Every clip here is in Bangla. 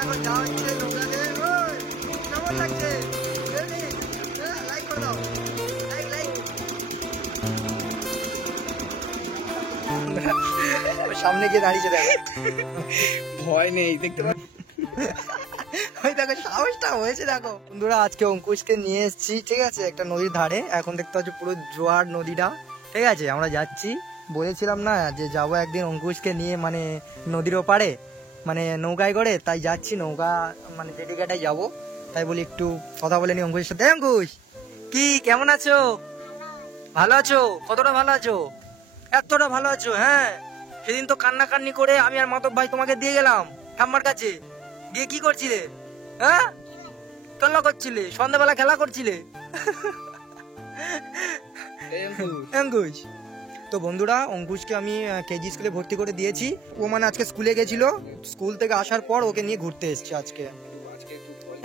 এখন যাওয়া হচ্ছে নৌকাতে। কেমন লাগছে? লাইক করে দাও, লাইক লাইক। সামনে গিয়ে দাঁড়িয়েছে দেখো, ভয় নেই দেখতে পাচ্ছ। ওই দেখো সাহসটা হয়েছে দেখো। বন্ধুরা আজকে অঙ্কুশকে নিয়ে এসেছি, ঠিক আছে, একটা নদীর ধারে। এখন দেখতে পাচ্ছ পুরো জোয়ার নদীটা, ঠিক আছে। আমরা যাচ্ছি, বলেছিলাম না যে যাবো একদিন অঙ্কুশকে নিয়ে, মানে নদীর ওপারে, মানে নৌকায় করে। তাই যাচ্ছি, নৌকা মানে জেটিঘাটায় যাবো। তাই বলি একটু কথা বলে নি অঙ্কুশের সাথে। অঙ্কুশ কি কেমন আছো? ভালো আছো? কতটা ভালো আছো? এতটা ভালো আছো? হ্যাঁ, সেদিন তো কান্নাকান্নি করে আমি আর মাধব ভাই তোমাকে দিয়ে গেলাম ঠাম্মার কাছে। গিয়ে কি করছিলে? হ্যাঁ, খেলা করছিলে, সন্ধ্যাবেলা খেলা করছিলে। অঙ্কুশ তো বন্ধুরা, অঙ্কুশকে আমি কেজি স্কুলে ভর্তি করে দিয়েছি। ও মানে আজকে স্কুলে গেছিল, স্কুল থেকে আসার পর ওকে নিয়ে ঘুরতে এসেছি আজকে।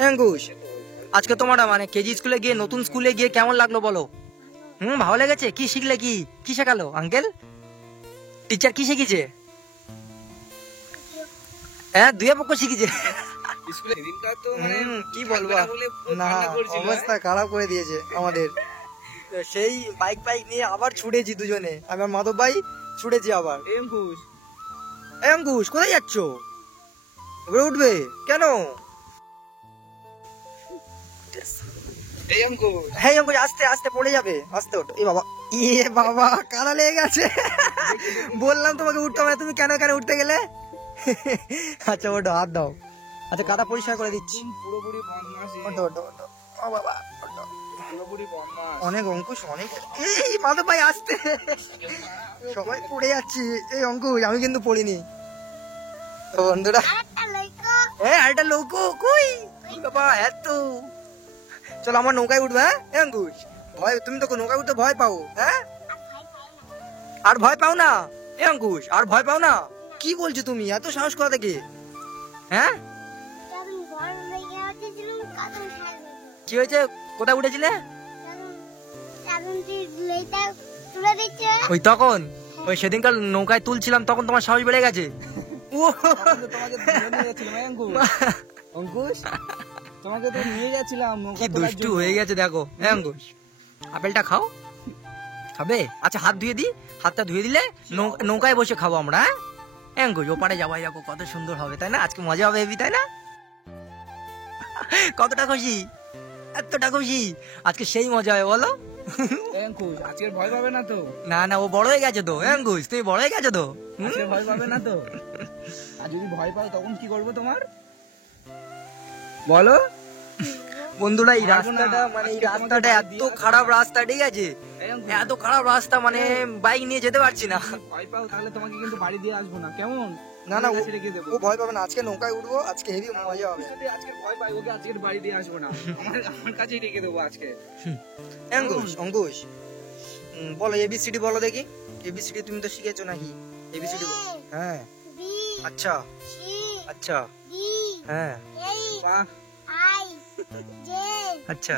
অঙ্কুশ আজকে তোমার মানে কেজি স্কুলে গিয়ে, নতুন স্কুলে গিয়ে কেমন লাগলো বলো? ভালো লেগেছে? কি শিখলে? কি শেখালো আঙ্কেল? টিচার কি শিখিয়েছে? হ্যাঁ, দুই পক্ষ শিখিয়েছে। কি বলবো, না অবস্থা খারাপ করে দিয়েছে আমাদের। সেই বাইক নিয়ে আবার ছুটেছি দুজনে, আমি আর মাধব ভাই ছুটেছি আবার। অঙ্কুশ কোথায় যাচ্ছ? উপরে উঠবে কেন? হ্যাঁ অঙ্কুশ, আস্তে আস্তে পড়ে যাবে, আস্তে ওঠো। বাবা কাদা লেগে গেছে। বললাম তোমাকে উঠতে হবে, তুমি কেন উঠতে গেলে? আচ্ছা ওঠো, হাত দাও। আচ্ছা কাদা পরিষ্কার করে দিচ্ছি। পুরোপুরি অনেক অঙ্কুশ, অনেক। এই মাধব ভাই আসতে, সবাই পড়ে যাচ্ছি। এই অঙ্কুশ আমি কিন্তু পড়িনি। তো বন্ধুরা, হ্যাঁ আরেকটা লৌকো কই বাবা, এত চলো আমার নৌকায় উঠবে। হ্যাঁ অঙ্কুশ, ভয়, তুমি তো নৌকায় উঠতে ভয় পাও। হ্যাঁ, আর ভয় পাও না? এ অঙ্কুশ আর ভয় পাও না? কি বলছো তুমি, এত সাহস কোথা থেকে? হ্যাঁ, কি হয়েছে? কোথায় উঠেছিলে? ওই তখন, ওই সেদিনকার নৌকায় তুলছিলাম, তখন তোমার সাহস বেড়ে গেছে। অঙ্কুশ তোমাকে তো নিয়ে যাচ্ছিলাম, কি দুষ্টু হয়ে গেছে দেখো। হ্যাঁ অঙ্কুশ, আপেলটা খাও, খাবে? আচ্ছা হাত ধুয়ে দি, হাতটা ধুয়ে দিলে নৌকায় বসে খাবো আমরা। হ্যাঁ অঙ্কুশ, ওপারে যাবো, দেখো কত সুন্দর হবে, তাই না? আজকে মজা হবে হেবি, তাই না? কতটা খুশি, এতটা খুশি, আজকে সেই মজা হবে বলো। অঙ্কুশ আজকে ভয় পাবে না তো? না না, ও বড় হয়ে গেছে তো। অঙ্কুশ তুমি বড় হয়ে গেছো তো, ভয় পাবে না তো? আর যদি ভয় পাও তখন কি করবো তোমার, বলো? বন্ধুরা এই রাস্তাটা, মানে এই রাস্তাটা এত খারাপ রাস্তা, ঠিক আছে, এত খারাপ রাস্তা, মানে বাইক নিয়ে যেতে পারছি না। ভয় পাও তাহলে তোমাকে কিন্তু বাড়ি দিয়ে আসবো না, কেমন? না না, ও ভয় পাবে না, আজকে নৌকায় উঠবো, আজকে হেভি মজা হবে। আজকে ভয় পাই, ওকে আজকে বাড়ি দিয়ে আসবো না, আমার কাছেই রেখে দেবো আজকে। অঙ্কুশ বলো এবিসিডি বলো দেখি। এবিসিডি তুমি তো শিখেছো নাকি? এবিসিডি। হ্যাঁ আচ্ছা আচ্ছা, হ্যাঁ আচ্ছা।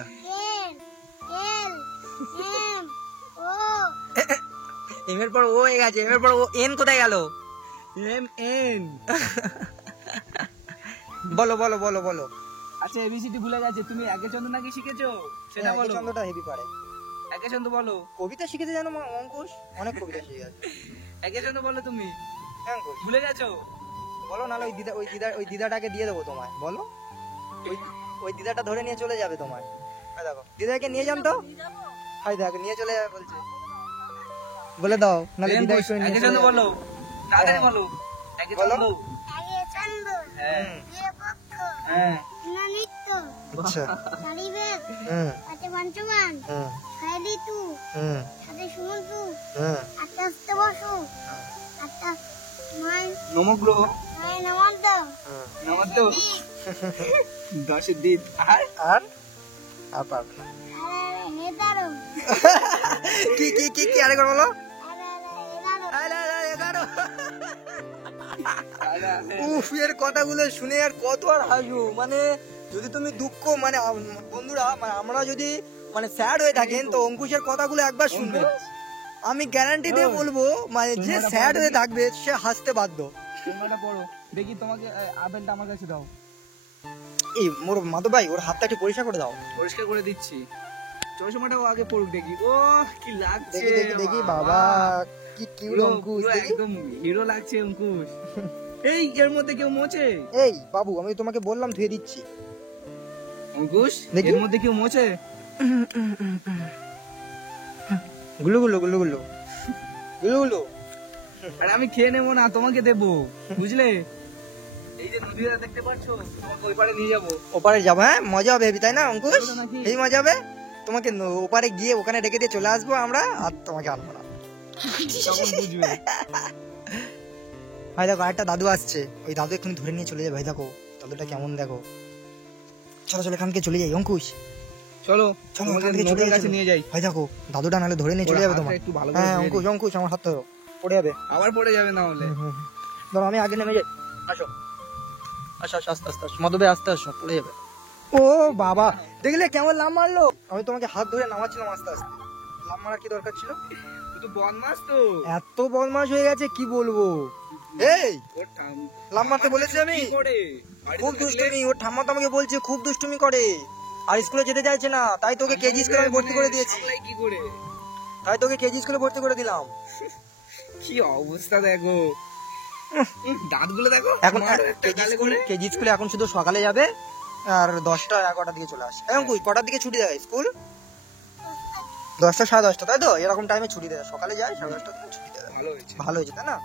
এম এর পর ও হয়ে গেছে, এম এর পর ও, এন কোথায় গেল? এন বলো বলো বলো বলো। আচ্ছা এবিসিডি ভুলে গেছে, তুমি একে চন্দ্র নাকি শিখেছো সেটা বলো। চন্দ্রটা হেভি পারে। একে চন্দ্র বলো। কবিতা শিখেছে জানো অঙ্কুশ, অনেক কবিতা শিখে গেছে। একে চন্দ্র বলো তুমি। অঙ্কুশ ভুলে গেছো? বলো, নাহলে ওই দিদাটাকে দিয়ে দেবো তোমায়। বলো, ওই দিদাটা ধরে নিয়ে চলে যাবে তোমায়। দেখো দিদাকে নিয়ে যান তো, হাই দেখো নিয়ে চলে যাবে বলছে। বলে দাও, নাহলে দিদা একে চন্দ্র বলো, তাড়াতাড়ি বলো। একে চন্দ্র। হ্যাঁ হ্যাঁ আচ্ছা নমগ্রহ নমস্ত 10 দিন আর পারবে না। কি কি কি কি আরেকবার বলো। উফ, এর কথাগুলো শুনে আর কত আর হাসবো। মানে যদি তুমি দুঃখ, মানে বন্ধুরা, মানে আমরা যদি মানে স্যাড হয়ে থাকেন, তো অঙ্কুশের কথাগুলো একবার শুনবেন। আমি গ্যারান্টি দিয়ে বলবো, মানে যে স্যাড হয়ে থাকবে সে হাসতে বাধ্য। তোমরা পড়ো দেখি, তোমাকে আপেলটা আমার কাছে দাও। এই মোর মাধব ভাই ওর হাতটা একটু পরিষ্কার করে দাও। পরিষ্কার করে দিচ্ছি, চশমাটাও আগে পড়ুক দেখি। ও কি লাগছে, দেখি দেখি দেখি বাবা কি কিউট অঙ্কুশ, পুরো দেখি। একদম হিরো লাগছে অঙ্কুশ। এই এর মধ্যে কেউ মোছে? এই বাবু আমি তোমাকে বললাম ধুয়ে দিচ্ছি। অঙ্কুশ দেখি। এর মধ্যে কেউ মোছে? গুলু গুলু গুলু গুলু গুলু গুলু। আরে আমি খেয়ে নেবো না, তোমাকে দেবো, বুঝলে? এই যে নদীটা দেখতে পাচ্ছ, তোমাকে ওই পারে নিয়ে যাবো। ওপারে যাবো, হ্যাঁ মজা হবে হেবি, তাই না অঙ্কুশ? চলো নাকি? এই মজা হবে। তোমাকে ওপারে গিয়ে ওখানে রেখে দিয়ে চলে আসবো আমরা, আর তোমাকে আনবো না। তখন বুঝবে। ভাই দেখো একটা দাদু আসছে, ওই দাদু এক্ষুনি ধরে নিয়ে চলে যাবে। ভাই দেখো দাদুটা কেমন, দেখো। চলো চলো এখান থেকে চলে যাই অঙ্কুশ, চলো চলো তোমাকে এখান থেকে চলে নদীর যাই, কাছে চলো। নিয়ে যাই। ভাই দেখো দাদুটা নাহলে ধরে নিয়ে চলে যাবে ওর তোমার। হাতটা একটু ভালো করে হ্যাঁ ধুয়ে অঙ্কুশ দিই। অঙ্কুশ আমার হাত ধরো, পড়ে যাবে। আবার পড়ে যাবে না হলে। ধরো আমি আগে নেমে যাই, আসো আসো আসো, আস্তে আস্তে আসো মাধবে, আস্তে আসো, পড়ে যাবে। ও বাবা দেখলে কেমন লাভ মারলো, আমি তোমাকে হাত ধরে নামাচ্ছিলাম আস্তে আস্তে, লাভ মারার কি দরকার ছিল? তুই তো বদমাস তো। এত বদমাশ হয়ে গেছে কি বলবো। এই ওর ঠাম- লাভ মারতে বলেছি আমি, কি করে? বাড়িতে খুব থাকলে দুষ্টুমি, ওর ঠাম্মা তো আমাকে বলছে খুব দুষ্টুমি করে, আর স্কুলে যেতে চাইছে না, তাই তোকে কেজি স্কুলে আমি ভর্তি করে দিয়েছি, সামলাই কি করে? তাই তোকে কেজি স্কুলে ভর্তি করে দিলাম। কি অবস্থা দেখো, দাঁতগুলো দেখো। এখন মারো একটা গালে করে। কেজি স্কুলে এখন শুধু সকালে যাবে আর 10টা 11টার দিকে চলে আসে। এখন কটার দিকে ছুটি দেয় স্কুল? 10টা 10:30, তাই তো? এরকম টাইমে ছুটি দেয়, সকালে যায় 10:30 থেকে ছুটি দেয়। ভালো হয়েছে। ভালো হয়েছে তাই না?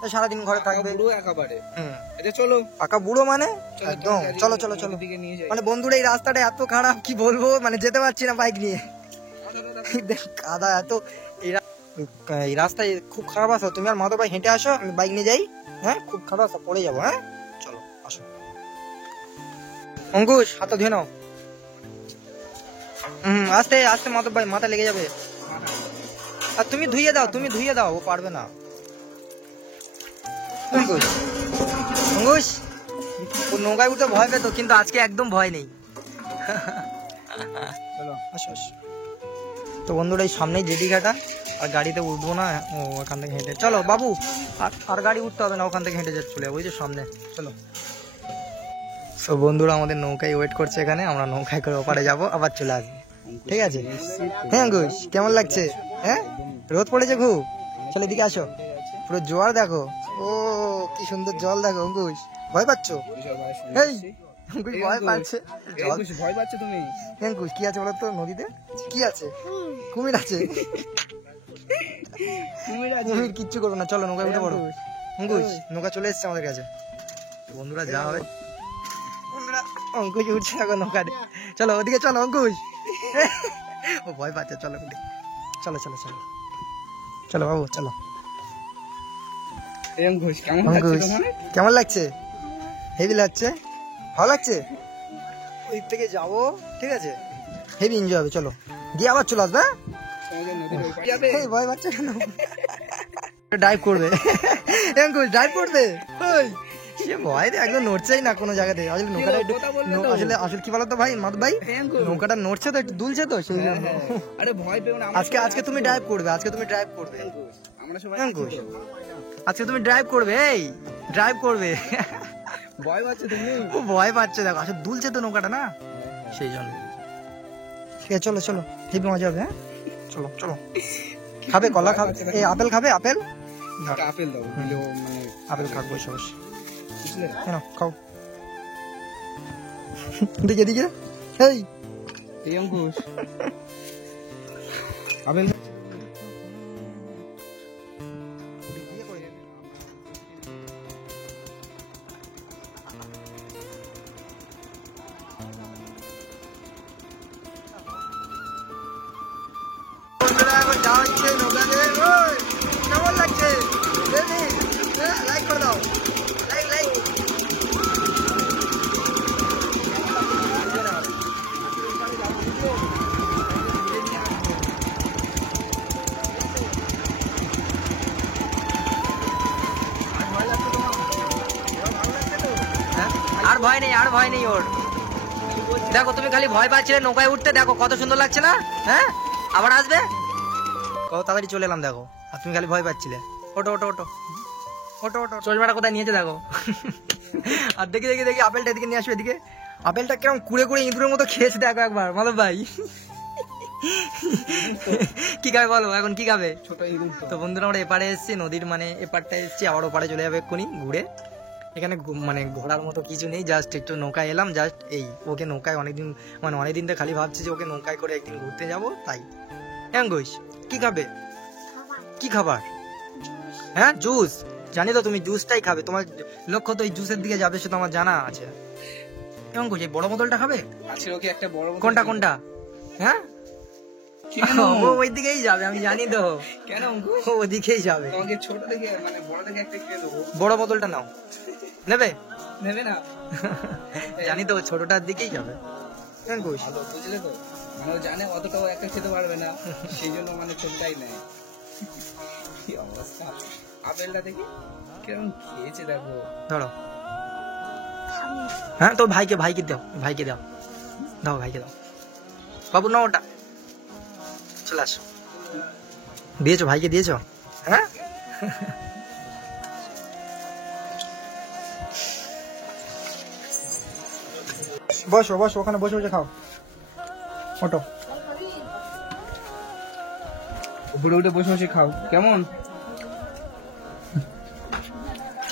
তাই সারাদিন ঘরে থাকবে। পুরো একেবারে। হুম, আচ্ছা চলো পাকা বুড়ো মানে চলো, একদম। গাড়ি চলো চলো চলো, নদীর দিকে নিয়ে যাই। মানে বন্ধুরা এই রাস্তাটা এত খারাপ কি বলবো, মানে যেতে পারছি না বাইক নিয়ে, দেখ, কাদা এত। এই রাস্তায় খুব খারাপ রাস্তা, তুমি আর মাধব ভাই হেঁটে আসো, আমি বাইক নিয়ে যাই। হ্যাঁ খুব খারাপ রাস্তা, পড়ে যাবো। হ্যাঁ চলো আসো। অঙ্কুশ হাতটা ধুয়ে নাও। আস্তে আস্তে মাধব ভাই, মাথা লেগে যাবে। আর তুমি ধুইয়ে দাও, তুমি ধুইয়ে দাও, ও পারবে না। অঙ্কুশ অঙ্কুশ ও নৌকায় উঠতে ভয় পেতো, কিন্তু আজকে একদম ভয় নেই। চলো আসো আসো। তো বন্ধুরা এই সামনেই জেডিঘাটা, আর গাড়িতে উঠবো না, ও ওখান থেকে হেঁটে চলো বাবু, আর গাড়ি উঠতে হবে না, ওখান থেকে হেঁটে যাচ্ছে, চলে যাবো ওই যে সামনে, চলো। সো বন্ধুরা আমাদের নৌকায় ওয়েট করছে এখানে, আমরা নৌকায় করে ওপারে যাবো, আবার চলে আসবো, ঠিক আছে? হ্যাঁ অঙ্কুশ কেমন লাগছে? হ্যাঁ রোদ পড়েছে খুব, চলো এদিকে আসো, পুরো জোয়ার দেখো, ও কি সুন্দর জল দেখো। অঙ্কুশ ভয় পাচ্ছ? এই অঙ্কুশ ভয় পাচ্ছে জল। ভয় পাচ্ছ তুমি? অঙ্কুশ কি আছে বলো তো নদীতে? কি আছে? কুমির আছে। কুমির কিচ্ছু করবো না, চলো নৌকায় উঠে পড়ো। অঙ্কুশ নৌকা চলে এসছে আমাদের কাছে। বন্ধুরা যা হবে, বন্ধুরা অঙ্কুশ উঠছে এখন নৌকাতে, চলো ওদিকে চলো অঙ্কুশ। ও ভয় পাচ্ছে, চলো উঠে, চলো চলো চলো চলো বাবু চলো। অঙ্কুশ কেমন লাগছে অঙ্কুশ তোমার? কেমন লাগছে? হেভি লাগছে, ভালো লাগছে। ওই থেকে যাবো, ঠিক আছে, হেভি এনজয় হবে, চলো দিয়ে আবার চলে আসবে। তোমাদের নদীর ওই পারে যাবে? এই ভয় পাচ্ছে কেন? ড্রাইভ করবে, অঙ্কুশ ড্রাইভ করবে। ওই সে ভয় একদম নড়ছেই না কোনো জায়গাতে, আসলে নৌকাটা একটু কথা বলবে তো? আসলে আসলে কি বলতো ভাই মাধব ভাই, হ্যাঁ, অঙ্কুশ। নৌকাটা নড়ছে তো একটু দুলছে তো সেই জন্য। আরে ভয় পেও না, আজকে আজকে তুমি ড্রাইভ করবে, আজকে তুমি ড্রাইভ করবে, আমরা সবাই অঙ্কুশ আজকে তুমি ড্রাইভ করবে, এই ড্রাইভ করবে। ভয় পাচ্ছ তুমি? ও ভয় পাচ্ছে দেখো, আসলে দুলছে তো নৌকাটা না সেই জন্য। ঠিক আছে চলো চলো, হেভি মজা হবে। হ্যাঁ চলো চলো। খাবে কলা খাবে, এই আপেল খাবে, আপেল দাও, একটা আপেল দাও, দিলে ও মানে আপেল খাবো বসে বসে, বুঝলে? কেন খাও। দিকে দিকে এই এই অঙ্কুশ আপেল বন্ধুরা এখন যাচ্ছে নৌকাতে। ওই, কেমন লাগছে? লাইক করে দাও, লাইক লাইক। আর ভয় নেই, আর ভয় নেই ওর। দেখো তুমি খালি ভয় পাচ্ছিলে নৌকায় উঠতে, দেখো কত সুন্দর লাগছে না? হ্যাঁ আবার আসবে, কত তাড়াতাড়ি চলে এলাম দেখো, আর তুমি খালি ভয় পাচ্ছিলে। ওটো ওটো ওটো ওটো ওটো, চশমাটা কোথায় নিয়েছে দেখো। আর দেখি দেখি দেখি আপেলটা এদিকে নিয়ে আসবে, এদিকে আপেলটা কিরকম কুড়ে কুড়ে ইঁদুরের মতো খেয়েছে দেখো একবার বলো ভাই। কি খাবে বলো এখন, কি খাবে? ছোট ইঁদুর তো বন্ধুরা আমরা এপারে এসেছি, নদীর মানে এপারটা এসেছি, আবার ওপারে চলে যাবে এক্ষুনি ঘুরে। এখানে মানে ঘোরার মতো কিছু নেই, জাস্ট একটু নৌকায় এলাম, জাস্ট এই ওকে নৌকায় অনেকদিন মানে অনেকদিন তো খালি ভাবছি যে ওকে নৌকায় করে একদিন ঘুরতে যাব, তাই। হ্যাঁ ঘোষ, কি খাবে? কি খাবার? হ্যাঁ জুস, জানি তো তুমি জুসটাই খাবে, তোমার লক্ষ্য তো এই জুসের দিকে যাবে সেটা আমার জানা আছে। কেমন ঘোষ, এই বড় বোতলটা খাবে? আছে ওকে একটা বড় বোতল কোনটা কিনে- কোনটা? হ্যাঁ কেন? ও ওই দিকেই যাবে, আমি জানি তো কেন অঙ্কু? ও ওদিকেই যাবে। তোমাকে ছোট থেকে মানে বড় থেকে একটা কিনে দেবো, বড় বোতলটা নাও, নেবে? নেবে না? জানি তো ও ছোটটার দিকেই যাবে। কেমন ঘোষ? ভালো, বুঝলে তো, মানে ও জানে অতটাও একটা খেতে পারবে না, সেই জন্য মানে ছোটটাই নেয়। কি অবস্থা, আপেলটা দেখি কেমন খেয়েছে দেখো। ধরো, হ্যাঁ তো ভাইকে ভাইকে দাও, ভাইকে দাও, দাও ভাইকে দাও। বাবু নাও ওটা, চলে আসো। দিয়েছো ভাইকে, দিয়েছো? হ্যাঁ বসো বসো, ওখানে বসে বসে খাও, ওটো। উপরে উঠে বসে বসে খাও, কেমন?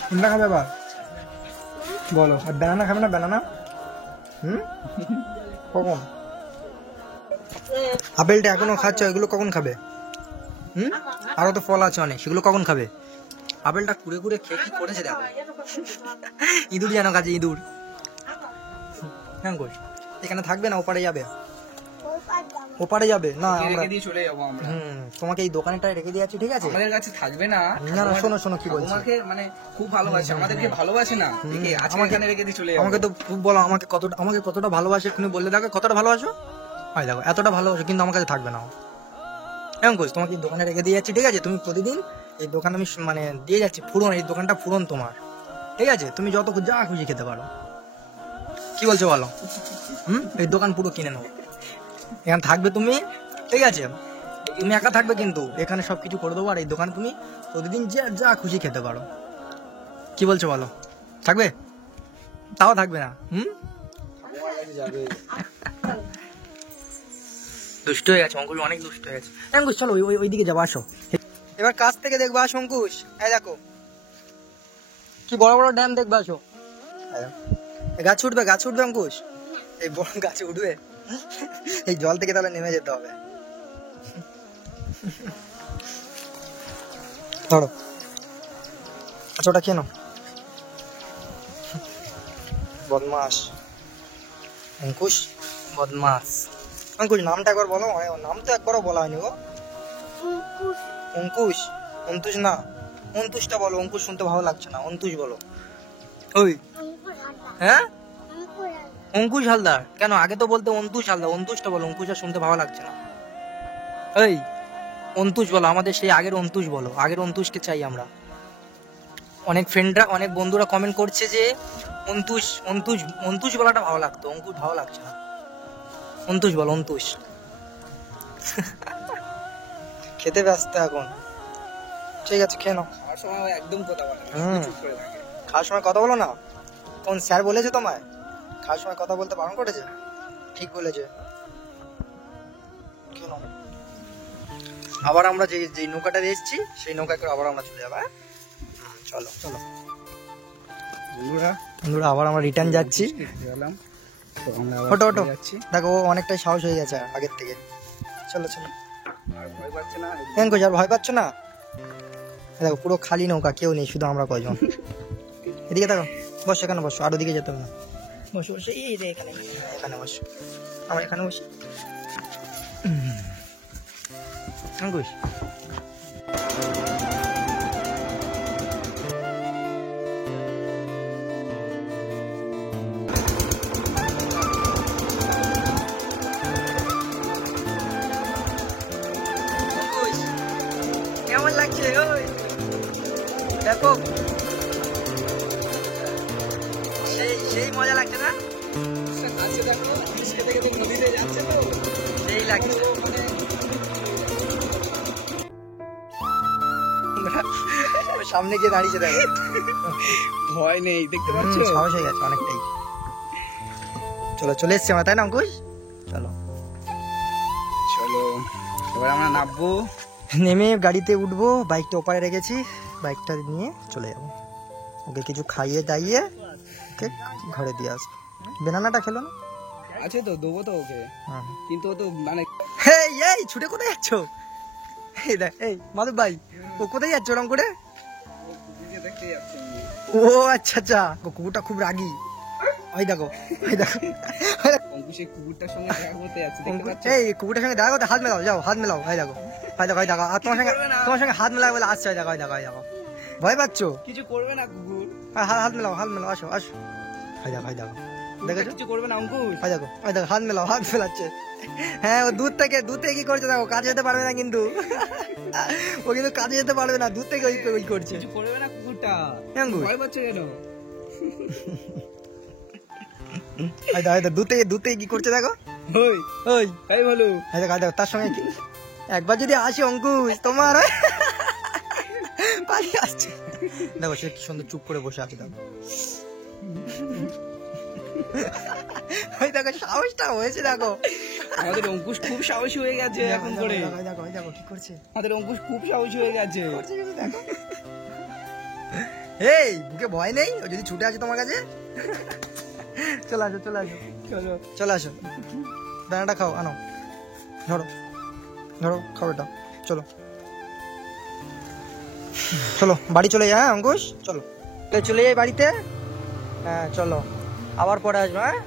কোনটা খাবে আবার বলো? আর ব্যানানা খাবে না? ব্যানানা কখন? আপেলটা এখনো খাচ্ছ, এগুলো কখন খাবে? আরো তো ফল আছে অনেক, সেগুলো কখন খাবে? আপেলটা কুড়ে কুড়ে খেয়ে কি করেছে দেখো। ইঁদুর যেন কাছে, ইঁদুর। হ্যাঁ গোস, এখানে থাকবে না, ওপারে যাবে? ওপারে যাবে না, আমরা রেখে দিয়ে চলে যাবো আমরা। তোমাকে এই দোকানটায় রেখে দিয়ে যাচ্ছি, ঠিক আছে? আমাদের কাছে থাকবে না। না না, শোনো শোনো কি বলছি। আমাকে মানে খুব ভালোবাসে, আমাদেরকে ভালোবাসে না, একে আজকে আমাকে- এখানে রেখে দিয়ে চলে যাবো। আমাকে তো খুব বলো, আমাকে কতটা ভালোবাসে তুমি বললে দেখো, কতটা ভালোবাসো। হয় দেখো এতটা ভালোবাসো, কিন্তু আমার কাছে থাকবে না। এমন করছি, তোমাকে এই দোকানে রেখে দিয়ে যাচ্ছি, ঠিক আছে? তুমি প্রতিদিন এই দোকান আমি মানে দিয়ে যাচ্ছি, ফুরন, এই দোকানটা ফুরন তোমার, ঠিক আছে? তুমি যত যা খুশি খেতে পারো, কি বলছো বলো? এই দোকান পুরো কিনে নেবো, এখানে থাকবে তুমি, ঠিক আছে? তুমি একা থাকবে কিন্তু এখানে সবকিছু করে দেবো, আর এই দোকান তুমি প্রতিদিন যা যা খুশি খেতে পারো, কি বলছো বলো? থাকবে? তাও থাকবে না? আমার কাছে যাবে। দুষ্ট হয়ে গেছে অঙ্কুশ, অনেক দুষ্ট হয়ে গেছে। অঙ্কুশ চলো ওই দিকে যাবো, আসো। এবার কাছ থেকে দেখবো, আসো অঙ্কুশ, এই দেখো কি বড় বড় ড্যাম দেখবো, আসো। গাছ উঠবে, গাছ উঠবে অঙ্কুশ, এই বড় গাছে উঠবে, এই জল থেকে তাহলে নেমে যেতে হবে। ধরো, আচ্ছা ওটা খেয়ে নাও। বদমাস অঙ্কুশ, বদমাস। অঙ্কুশ নামটা একবার বলো, নাম তো একবারও বলা হয়নি গো। অঙ্কুশ, অন্তুষ না, অন্তুষটা বলো, অঙ্কুশ শুনতে ভালো লাগছে না, অন্তুষ বলো। ওই হ্যাঁ, অঙ্কুশ হালদার কেন? আগে তো বলতে অন্তুষ হালদার, অন্তুষটা বলো, অঙ্কুশ আর শুনতে ভালো লাগছে না। এই অন্তুষ বলো, আমাদের সেই আগের অন্তুষ বলো, আগের অন্তুষকে চাই আমরা। অনেক ফ্রেন্ডরা, অনেক বন্ধুরা কমেন্ট করছে যে অন্তুষ অন্তুষ অন্তুষ বলাটা ভালো লাগতো, অঙ্কুশ ভালো লাগছে না, অন্তুষ বলো, অন্তুষ। খেতে ব্যস্ত এখন, ঠিক আছে খেয়ে নাও। খাওয়ার সময় ও একদম কথা বলে না, হুম। চুপ করে থাকে। খাওয়ার সময় কথা বলো না? কোন স্যার বলেছে তোমায় খাওয়ার সময় কথা বলতে বারণ করেছে? ঠিক বলেছে। খেয়ে নাও। আবার আমরা যে নৌকাটা এসেছি সেই নৌকায় করে আবার আমরা চলে যাবো, হ্যাঁ? চলো চলো বন্ধুরা, বন্ধুরা, আবার আমরা রিটার্ন যাচ্ছি। গেলাম তো আমরা আবার ওটো ওটো, চলে যাচ্ছি। দেখো ও অনেকটাই সাহস হয়ে গেছে আগের থেকে। চলো চলো। আর ভয় পাচ্ছে না। অঙ্কুশ আর ভয় পাচ্ছ না? দেখো পুরো খালি নৌকা, কেউ নেই, শুধু আমরা কয়জন। এদিকে দেখো, বসো এখানে বসো, আর ওদিকে যেতে হবে না। বসো বসো, এই রে এখানে, এখানে বসো, আমরা এখানে বসি। অঙ্কুশ কেমন লাগছে? ওই দেখো, সেই সেই মজা লাগছে না? আজকে দেখো আজকে থেকে তো নদীতে যাচ্ছে তো, সেই লাগছে। মানে ও সামনে গিয়ে দাঁড়িয়েছে দেখো, ভয় নেই, দেখতে পাচ্ছ? সাহস হয়ে গেছে অনেকটাই। চলো চলে এসছি আমরা, তাই না অঙ্কুশ? চলো চলো এবার আমরা নামবো। নেমে গাড়িতে উঠবো, বাইকটা ওপারে রেখেছি, বাইকটা নিয়ে চলে যাবো। ওকে কিছু খাইয়ে দাইয়ে ওকে ঘরে দিয়ে আসবো। বেনানাটা খেলো না? আছে তো, দেবো তো ওকে, হ্যাঁ। কিন্তু ও তো মানে এই এই ছুটে কোথায় যাচ্ছ? এই দেখ, এই মাধব ভাই, ও কোথায় যাচ্ছ ওরম করে? নিজে দেখতে যাচ্ছে এমনি। ও আচ্ছা আচ্ছা, ও কুকুরটা খুব রাগী। ওই দেখো, ওই দেখো। অঙ্কুশ এই কুকুরটার সঙ্গে দেখা করতে যাচ্ছে, দেখতে পাচ্ছ? এই কুকুরটার সঙ্গে দেখা করতে হাত মেলাও, যাও হাত মেলাও। এই দেখো, এই দেখো, এই দেখো, আর তোমার সঙ্গে হাত মেলাও বলে আসছে। ওই দেখো, ওই দেখো, ওই দেখো, ভয় পাচ্ছ? কিছু করবে না কুকুর, হাত মেলাও, হাত মেলাও, আসো আসো। এই দেখো, এই দেখো, দেখেছো? কিছু করবে না অঙ্কুশ। ওই দেখো, ওই দেখো, হাত মেলাও, হাত মেলাচ্ছে। হ্যাঁ, ও দূর থেকে কি করছে দেখো, কাজে যেতে পারবে না কিন্তু। ও কিন্তু কাজে যেতে পারবে না, দূর থেকে ওই করছে। কিছু করবে না কুকুরটা, অঙ্কুশ। ভয় পাচ্ছে কেন? এই দেখো, এই দেখো, দূর থেকে কি করছে দেখো। ওই ওই তাই বলো। এই দেখো, এই দেখো, তার সঙ্গে একবার যদি আসি অঙ্কুশ তোমার পালিয়ে আসছে। দেখো সে কি সুন্দর চুপ করে বসে আছে দেখো। ওই দেখো সাহসটা হয়েছে দেখো। আমাদের অঙ্কুশ খুব সাহসী হয়ে গেছে এখন করে। ওই দেখো, ওই দেখো কি করছে। আমাদের অঙ্কুশ খুব সাহসী হয়ে গেছে। দেখো, এই বুকে ভয় নেই, ও যদি ছুটে আসে তোমার কাছে। চলে আসো, চলে আসো, চলো চলে আসো, দানাটা খাও, আনো, ধরো ধরো, খাও এটা, চলো চলো বাড়ি চলে যাই। হ্যাঁ অঙ্কুশ, চলো চলে যাই বাড়িতে। হ্যাঁ চলো, আবার পরে আসবো। হ্যাঁ